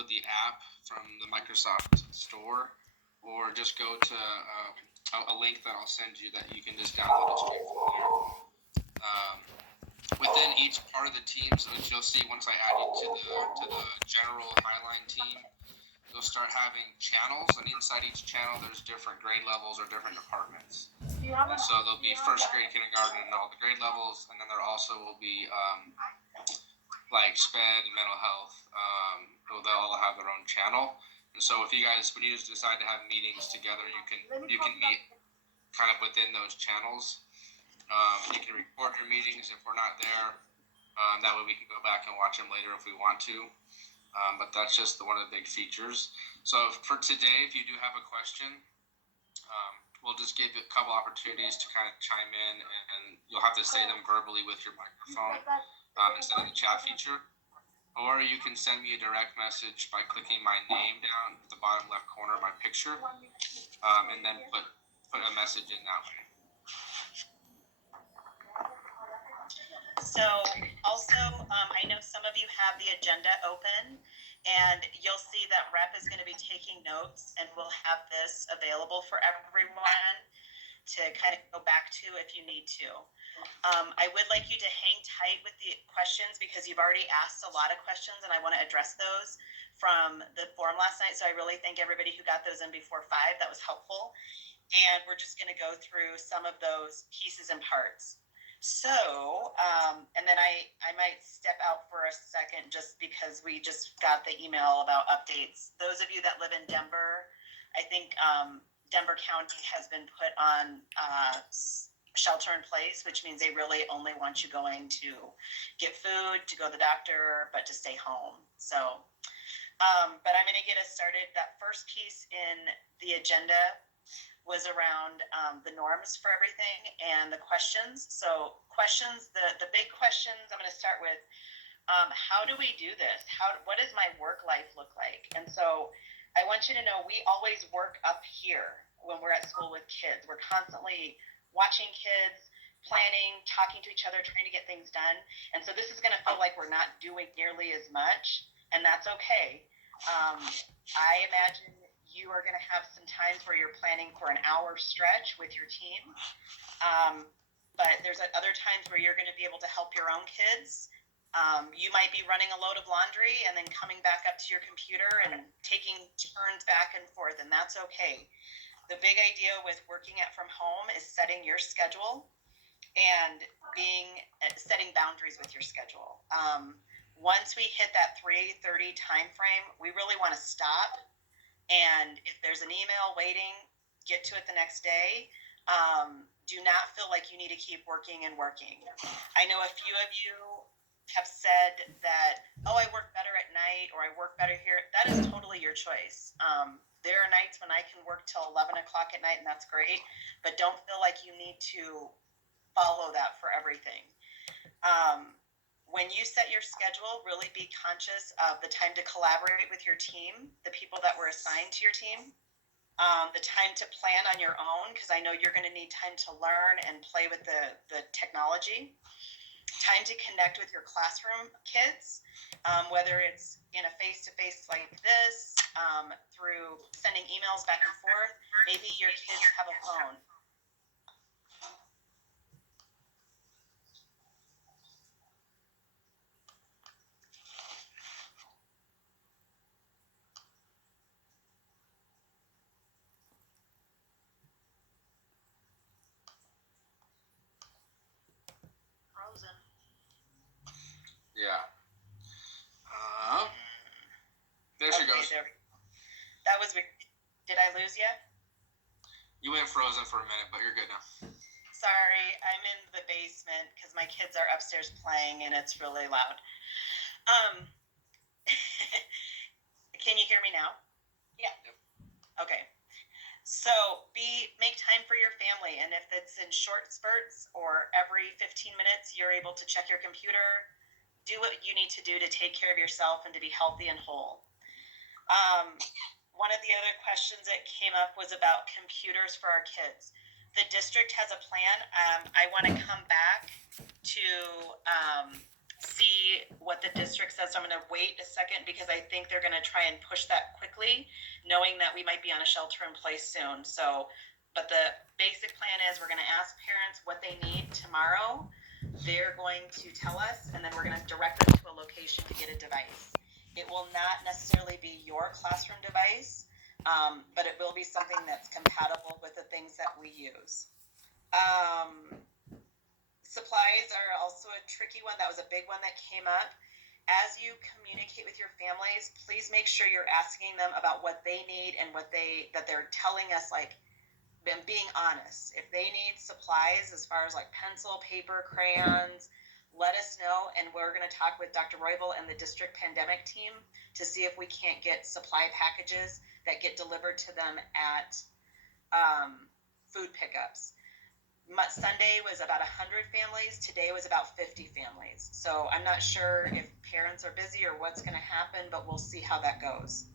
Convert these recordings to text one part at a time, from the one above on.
the app from the Microsoft Store, or just go to a link that I'll send you that you can just download it straight from there. Within each part of the teams, which you'll see once I add you to the general Highline team, you'll start having channels, and inside each channel there's different grade levels or different departments. And so there'll be first grade, kindergarten, and all the grade levels, and then there also will be like SPED and mental health. They'll all have their own channel. And so if you guys, when you decide to have meetings together, you can meet kind of within those channels. You can record your meetings if we're not there. That way we can go back and watch them later if we want to. But that's just one of the big features. So for today, if you do have a question, we'll just give you a couple opportunities to kind of chime in, and you'll have to say them verbally with your microphone instead of the chat feature. Or you can send me a direct message by clicking my name down at the bottom left corner of my picture, and then put a message in that way. So also, I know some of you have the agenda open, and you'll see that Rep is going to be taking notes, and we'll have this available for everyone to kind of go back to if you need to. I would like you to hang tight with the questions because you've already asked a lot of questions, and I want to address those from the forum last night. So I really thank everybody who got those in before 5. That was helpful. And we're just going to go through some of those pieces and parts. So, and then I might step out for a second just because we just got the email about updates. Those of you that live in Denver, I think Denver County has been put on shelter in place, which means they really only want you going to get food, to go to the doctor, but to stay home. So, but I'm going to get us started. That first piece in the agenda was around the norms for everything and the questions. So questions, the big questions I'm going to start with, how do we do this? What does my work life look like? And so I want you to know we always work up here when we're at school with kids. We're constantly watching kids, planning, talking to each other, trying to get things done. And so this is going to feel like we're not doing nearly as much, and that's okay. I imagine you are going to have some times where you're planning for an hour stretch with your team. But there's other times where you're going to be able to help your own kids. You might be running a load of laundry and then coming back up to your computer and taking turns back and forth, and that's okay. The big idea with working from home is setting your schedule and setting boundaries with your schedule. Once we hit that 3:30 time frame, we really want to stop. And if there's an email waiting, get to it the next day. Do not feel like you need to keep working and working. I know a few of you have said that, oh, I work better at night or I work better here. That is totally your choice. There are nights when I can work till 11 o'clock at night, and that's great. But don't feel like you need to follow that for everything. When you set your schedule, really be conscious of the time to collaborate with your team, the people that were assigned to your team, the time to plan on your own, because I know you're going to need time to learn and play with the technology, time to connect with your classroom kids, whether it's in a face-to-face like this, through sending emails back and forth. Maybe your kids have a phone. Frozen. Yeah. There she goes. That was weird. Did I lose you? You went frozen for a minute, but you're good now. Sorry, I'm in the basement because my kids are upstairs playing and it's really loud. Can you hear me now? Yeah. Yep. Okay. So make time for your family, and if it's in short spurts or every 15 minutes you're able to check your computer, do what you need to do to take care of yourself and to be healthy and whole. One of the other questions that came up was about computers for our kids. The district has a plan. I want to come back to see what the district says. So I'm going to wait a second because I think they're going to try and push that quickly, knowing that we might be on a shelter in place soon. So, but the basic plan is we're going to ask parents what they need tomorrow. They're going to tell us, and then we're going to direct them to a location to get a device. It will not necessarily be your classroom device, but it will be something that's compatible with the things that we use. Supplies are also a tricky one. That was a big one that came up. As you communicate with your families, please make sure you're asking them about what they need and that they're telling us, like, them being honest. If they need supplies as far as like pencil, paper, crayons, let us know, and we're going to talk with Dr. Roybal and the district pandemic team to see if we can't get supply packages that get delivered to them at food pickups. Sunday was about 100 families. Today was about 50 families. So I'm not sure if parents are busy or what's going to happen, but we'll see how that goes.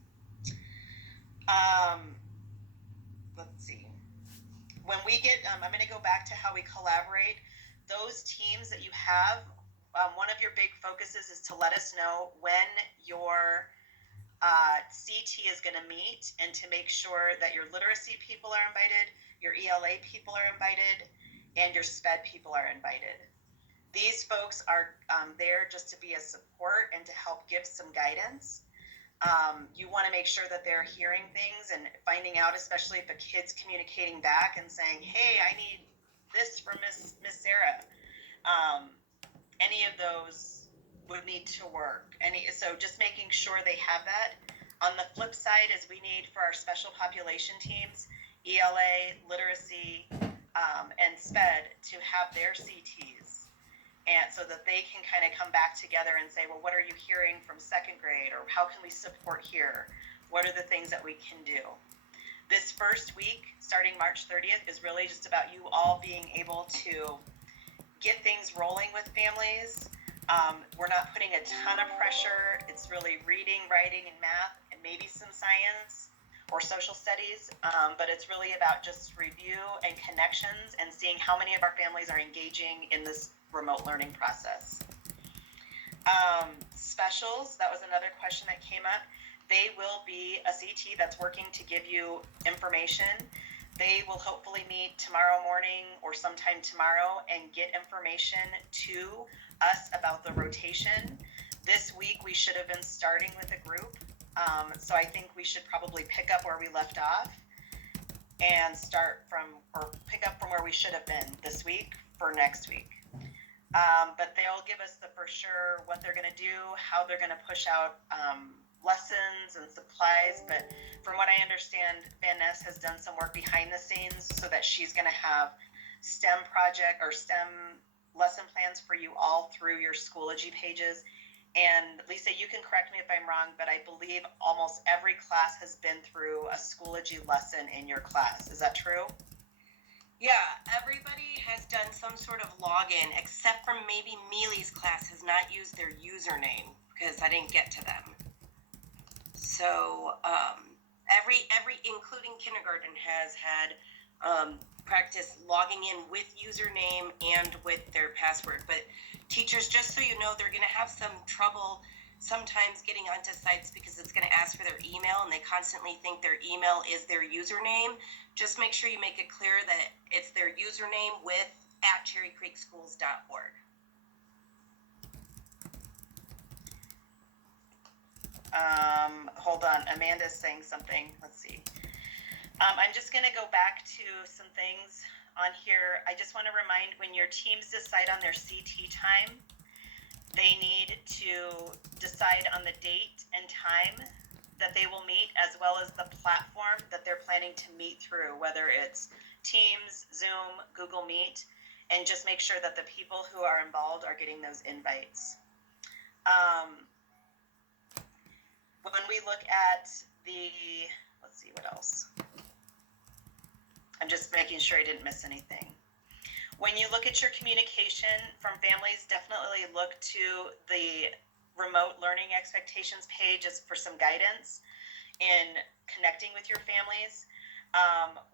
Let's see. When we get, I'm going to go back to how we collaborate. Those teams that you have, one of your big focuses is to let us know when your CT is going to meet, and to make sure that your literacy people are invited, your ELA people are invited, and your SPED people are invited. These folks are there just to be a support and to help give some guidance. You want to make sure that they're hearing things and finding out, especially if a kid's communicating back and saying, hey, I need this from Miss Sarah. Any of those would need to work. So just making sure they have that. On the flip side is we need for our special population teams, ELA, literacy, and SPED to have their CTs, and so that they can kind of come back together and say, well, what are you hearing from second grade, or how can we support here? What are the things that we can do? This first week, starting March 30th, is really just about you all being able to get things rolling with families. We're not putting a ton of pressure. It's really reading, writing, and math, and maybe some science or social studies, but it's really about just review and connections and seeing how many of our families are engaging in this remote learning process. Specials, that was another question that came up. They will be a CT that's working to give you information. They will hopefully meet tomorrow morning or sometime tomorrow and get information to us about the rotation. This week we should have been starting with a group. So I think we should probably pick up where we left off and pick up from where we should have been this week for next week. But they'll give us the for sure what they're going to do, how they're going to push out lessons and supplies. But from what I understand, Van Ness has done some work behind the scenes so that she's going to have STEM project or STEM lesson plans for you all through your Schoology pages. And Lisa, you can correct me if I'm wrong, but I believe almost every class has been through a Schoology lesson in your class. Is that true? Yeah, everybody has done some sort of login, except for maybe Mealy's class has not used their username because I didn't get to them. So every including kindergarten has had practice logging in with username and with their password. But teachers, just so you know, they're going to have some trouble sometimes getting onto sites because it's going to ask for their email, and they constantly think their email is their username. Just make sure you make it clear that it's their username with @cherrycreekschools.org. Hold on, Amanda's saying something. Let's see. I'm just going to go back to some things on here. I just want to remind, when your teams decide on their CT time, they need to decide on the date and time that they will meet, as well as the platform that they're planning to meet through, whether it's Teams, Zoom, Google Meet, and just make sure that the people who are involved are getting those invites. When we look at let's see, what else? I'm just making sure I didn't miss anything. When you look at your communication from families, definitely look to the remote learning expectations page for some guidance in connecting with your families.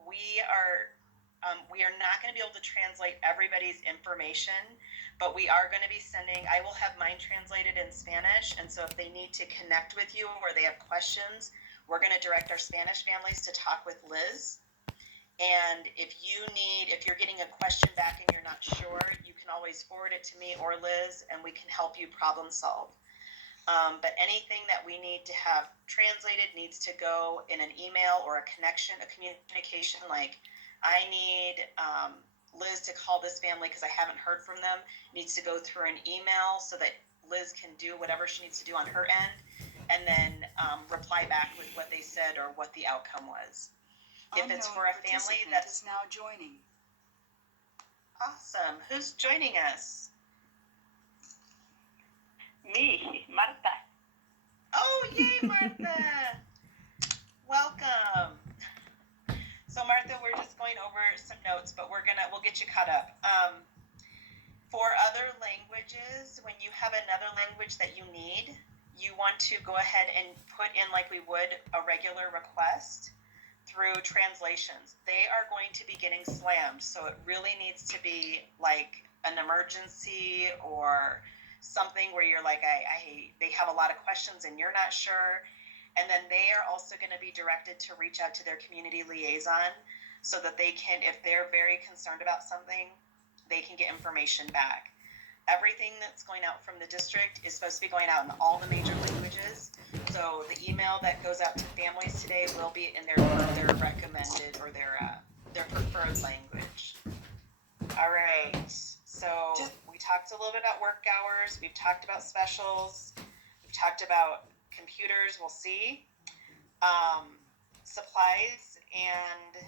We are not going to be able to translate everybody's information, But we are going to be sending, I will have mine translated in Spanish. And so if they need to connect with you or they have questions, we're going to direct our Spanish families to talk with Liz. And if you're getting a question back and you're not sure, you can always forward it to me or Liz, and we can help you problem solve. But anything that we need to have translated needs to go in an email or a communication, like I need Liz to call this family because I haven't heard from them, needs to go through an email so that Liz can do whatever she needs to do on her end, and then reply back with what they said or what the outcome was. If it's for a family that's now joining. awesome. Who's joining us? Me, Marta. Oh, yay, Martha. Welcome. So Martha, we're just going over some notes, but we'll get you caught up. For other languages, when you have another language that you need, you want to go ahead and put in, like we would, a regular request through translations. They are going to be getting slammed, so it really needs to be like an emergency or something where you're like, they have a lot of questions and you're not sure. And then they are also going to be directed to reach out to their community liaison so that they can, if they're very concerned about something, they can get information back. Everything that's going out from the district is supposed to be going out in all the major languages. So the email that goes out to families today will be in their recommended or their preferred language. All right. So we talked a little bit about work hours. We've talked about specials. We've talked about computers. We'll see. Supplies and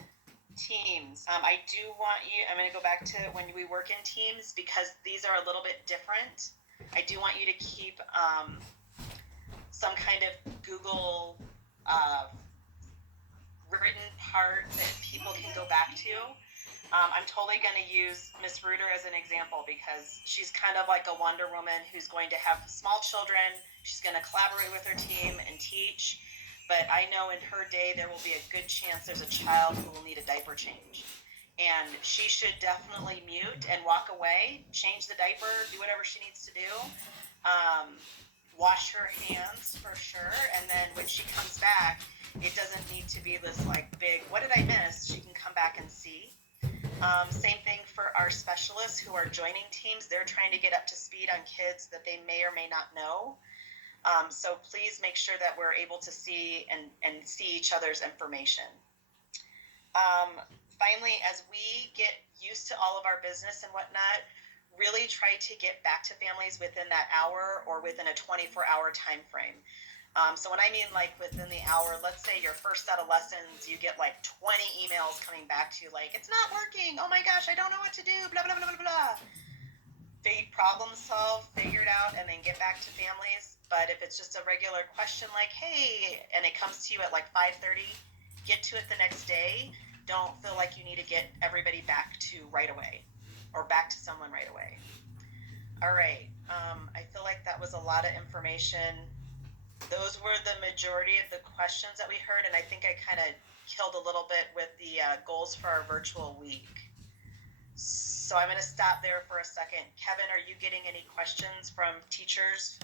teams. I do want you, I'm going to go back to when we work in teams because these are a little bit different. I do want you to keep some kind of Google written part that people can go back to. I'm totally going to use Miss Reuter as an example because she's kind of like a Wonder Woman who's going to have small children. She's going to collaborate with her team and teach. But I know in her day there will be a good chance there's a child who will need a diaper change. And she should definitely mute and walk away, change the diaper, do whatever she needs to do. Wash her hands for sure. And then when she comes back, it doesn't need to be this like big, what did I miss? She can come back and see. Same thing for our specialists who are joining teams. They're trying to get up to speed on kids that they may or may not know. So please make sure that we're able to see and see each other's information. Finally, as we get used to all of our business and whatnot, really try to get back to families within that hour or within a 24-hour time frame. So when I mean like within the hour, let's say your first set of lessons, you get like 20 emails coming back to you like, it's not working. Oh my gosh, I don't know what to do, blah, blah, blah, blah, blah. Problem solve, figure it out, and then get back to families. But if it's just a regular question like, hey, and it comes to you at like 5:30, get to it the next day. Don't feel like you need to get everybody back to right away or back to someone right away. All right. I feel like that was a lot of information. Those were the majority of the questions that we heard, and I think I kind of killed a little bit with the goals for our virtual week. So I'm going to stop there for a second. Kevin, are you getting any questions from teachers?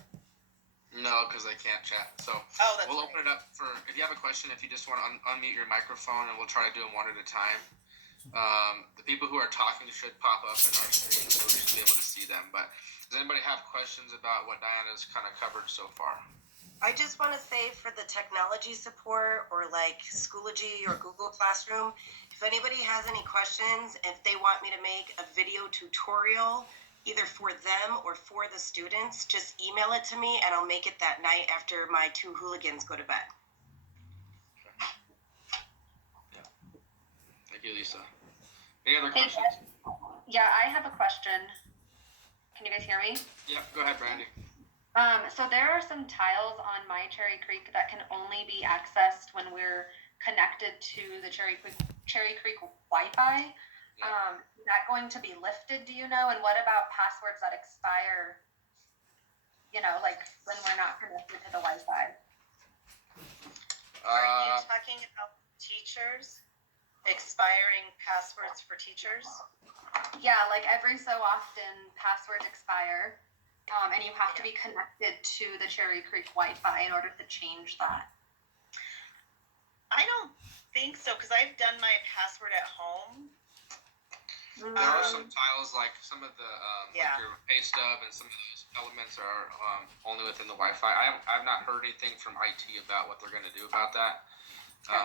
No, because they can't chat. So we'll open it up for, if you have a question, if you just want to unmute your microphone, and we'll try to do them one at a time. The people who are talking should pop up in our screen, so we should be able to see them. But does anybody have questions about what Diana's kind of covered so far? I just want to say for the technology support or like Schoology or Google Classroom, if anybody has any questions, if they want me to make a video tutorial, either for them or for the students, just email it to me and I'll make it that night after my two hooligans go to bed. Yeah. Thank you, Lisa. Any other questions? Yeah, I have a question. Can you guys hear me? Yeah, go ahead, Brandy. So there are some tiles on my Cherry Creek that can only be accessed when we're connected to the Cherry Creek Wi-Fi. Is that going to be lifted, do you know? And what about passwords that expire, like when we're not connected to the Wi-Fi? Are you talking about teachers? Expiring passwords for teachers? Yeah, like every so often, passwords expire, and you have to be connected to the Cherry Creek Wi-Fi in order to change that. I don't think so, because I've done my password at home. There are some tiles, like some of the Yeah. like your pay stub and some of those elements are only within the Wi-Fi. I've not heard anything from IT about what they're going to do about that,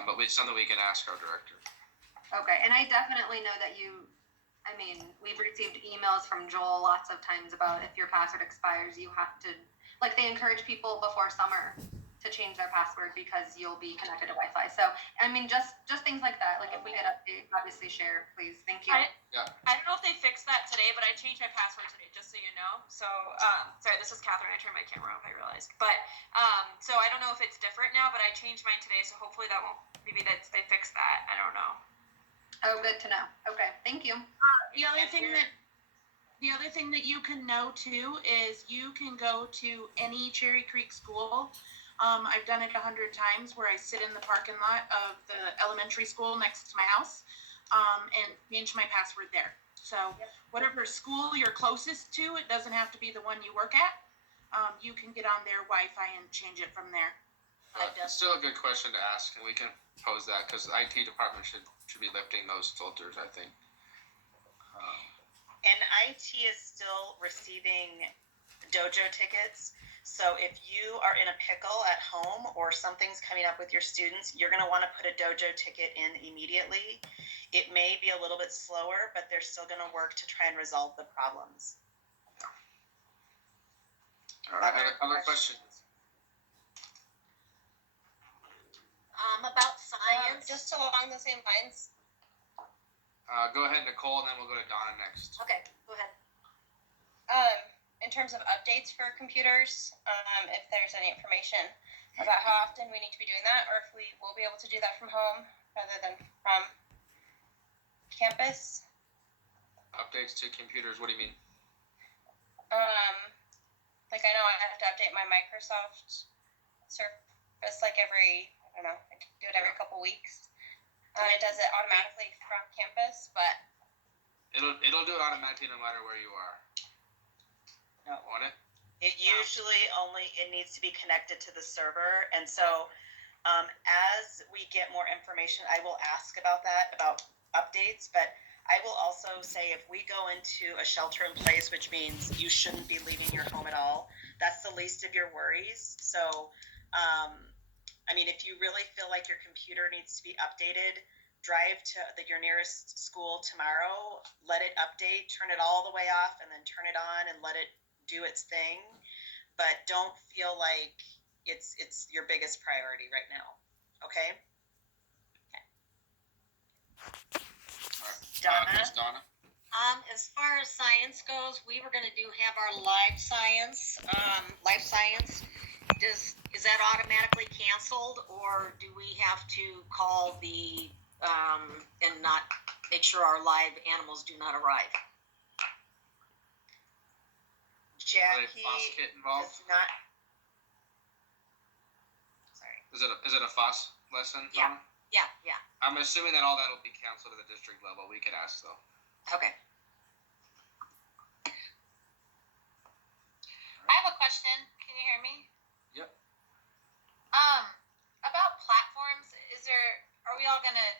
but it's something we can ask our director. Okay, and I definitely know that we've received emails from Joel lots of times about if your password expires, you have to, like, they encourage people before summer to change their password because you'll be connected to Wi-Fi. So, just things like that. Like, if we get updates, obviously share, please. Thank you. I don't know if they fixed that today, but I changed my password today, just so you know. So, sorry, this is Catherine. I turned my camera off, I realized. But, so I don't know if it's different now, but I changed mine today, so hopefully they fixed that. I don't know. Oh, good to know. Okay, thank you. The other thing that you can know too is you can go to any Cherry Creek school. I've done it 100 times where I sit in the parking lot of the elementary school next to my house, and change my password there. So whatever school you're closest to, it doesn't have to be the one you work at. You can get on their Wi-Fi and change it from there. It's still a good question to ask, and we can pose that because the IT department should be lifting those filters, I think. And IT is still receiving dojo tickets. So if you are in a pickle at home or something's coming up with your students, you're going to want to put a dojo ticket in immediately. It may be a little bit slower, but they're still going to work to try and resolve the problems. All right, other questions? About science. Just along the same lines. Go ahead, Nicole, and then we'll go to Donna next. Okay, go ahead. In terms of updates for computers, if there's any information about how often we need to be doing that, or if we will be able to do that from home rather than from campus. Updates to computers, what do you mean? Like I know I have to update my Microsoft Surface like every, I don't know, I do it every couple weeks. It does it automatically from campus, but It'll do it automatically no matter where you are. No. Want it? It usually it needs to be connected to the server. And so as we get more information, I will ask about that, about updates. But I will also say if we go into a shelter in place, which means you shouldn't be leaving your home at all, that's the least of your worries. So, if you really feel like your computer needs to be updated, drive to your nearest school tomorrow, let it update, turn it all the way off, and then turn it on and let it do its thing. But don't feel like it's your biggest priority right now. Okay? All right. Donna? Miss Donna? As far as science goes, we were gonna have our life science. Is that automatically canceled, or do we have to call the, and not make sure our live animals do not arrive? Are they Jackie FOSS kit involved? is not. Sorry. Is it a FOSS lesson? Yeah. Donna? Yeah, I'm assuming that all that will be canceled at the district level. We could ask though. okay. I have a question. Can you hear me? Yep. About platforms, are we all gonna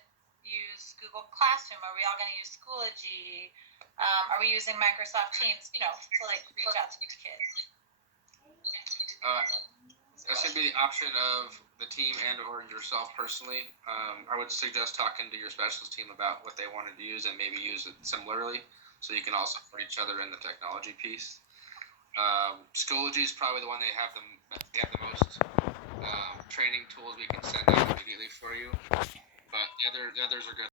use Google Classroom? Are we all gonna use Schoology? Are we using Microsoft Teams, to reach out to these kids? That should be the option of the team and or yourself personally. I would suggest talking to your specialist team about what they wanted to use and maybe use it similarly so you can all support each other in the technology piece. Schoology is probably the one they have the most training tools we can send out immediately for you. But the others are good.